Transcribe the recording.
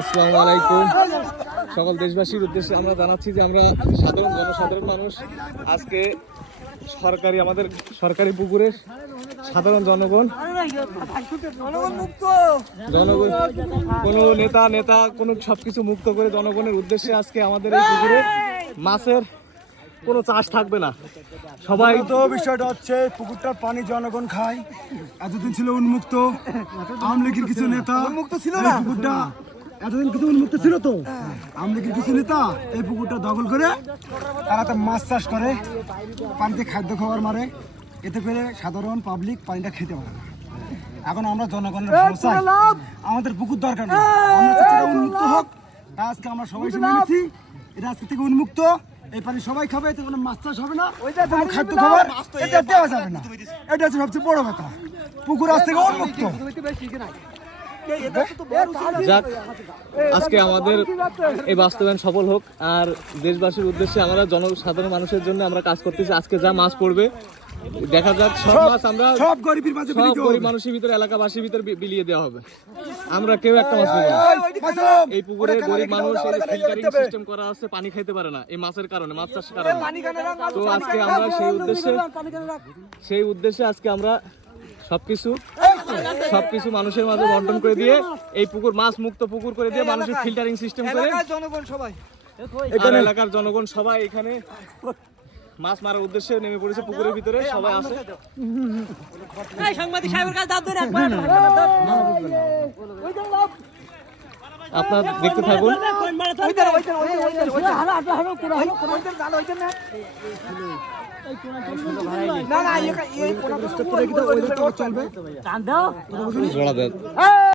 আসসালামু আলাইকুম। সকল দেশবাসীর উদ্দেশ্যে আমরা জানাচ্ছি যে আমরা সাধারণ জনসাধারণ মানুষ। আজকে সরকারি আমাদের সরকারি পুকুরের সাধারণ জনগণ। জনগণ কোনো নেতা নেতা কোনো সব কিছু মুক্ত করে জনগণের উদ্দেশ্যে আজকে আমাদের এই পুকুরে মাছের কোনো চাষ থাকবে না। সবাই তো বিষয়টা হচ্ছে পুকুরটার পানি জনগণ খায়। এতদিন ছিল উন্মুক্ত আওয়ামী লীগের কিছু নেতা উন্মুক্ত ছিল না। পুকুরটা এতদিন কিছু উন্মুক্ত ছিল তো? আওয়ামী লীগের কিছু নেতা এই পুকুরটা দখল করে তারা তো মাছ চাষ করে পানিতে খাদ্য খাবার মারে। এতে করে সাধারণ পাবলিক পানিটা খেতে পারে না। এখন আমরা জনগণের ভালো আমাদের পুকুর দরকার না। আমরা চাচ্ছি উন্মুক্ত হোক। আজকে আমরা সবাই শুনে নিচ্ছি এটা আজকে থেকে উন্মুক্ত। এই পানি সবাই খাবে এতে কোনো মাছ চাষ হবে না। কোনো খাদ্য খাবার এটা দেওয়া যাবে না। এটা হচ্ছে সবচেয়ে বড় কথা। পুকুর আজ থেকে উন্মুক্ত। যাক আজকে আমাদের এই বাস্তবায়ন সফল হোক আর দেশবাসীর উদ্দেশ্যে আমরা জনসাধারণ মানুষের জন্য আমরা কাজ করতেছি। আজকে যা মাছ পড়বে দেখা যাক সব মাছ আমরা সব গরিবের মাঝে সব গরিব মানুষের ভিতরে এলাকাবাসীর ভিতরে বিলিয়ে দেওয়া হবে। আমরা কেউ একটা মাছ পাবো এই পুকুরে গরিব মানুষ ফিল্টারিং সিস্টেম করা আছে পানি খাইতে পারে না এই মাছের কারণে মাছ চাষের কারণে। তো আজকে আমরা সেই উদ্দেশ্যে সেই উদ্দেশ্যে আজকে আমরা সবকিছু সবকিছু মানুষের মাঝে বন্টন করে দিয়ে এই পুকুর মাছ মুক্ত পুকুর করে দিয়ে মানুষের ফিল্টারিং সিস্টেম করে। জনগণ সবাই। আর এলাকার জনগণ সবাই এখানে মাছ মারার উদ্দেশ্যে নেমে পড়েছে পুকুরের ভিতরে সবাই আছে সাংবাদিক সাহেবের কাছে দাঁত ধরে একবার। আপনারা দেখতে থাকুন। না না এই কোনা তো চলবে? চাঁদ দেন।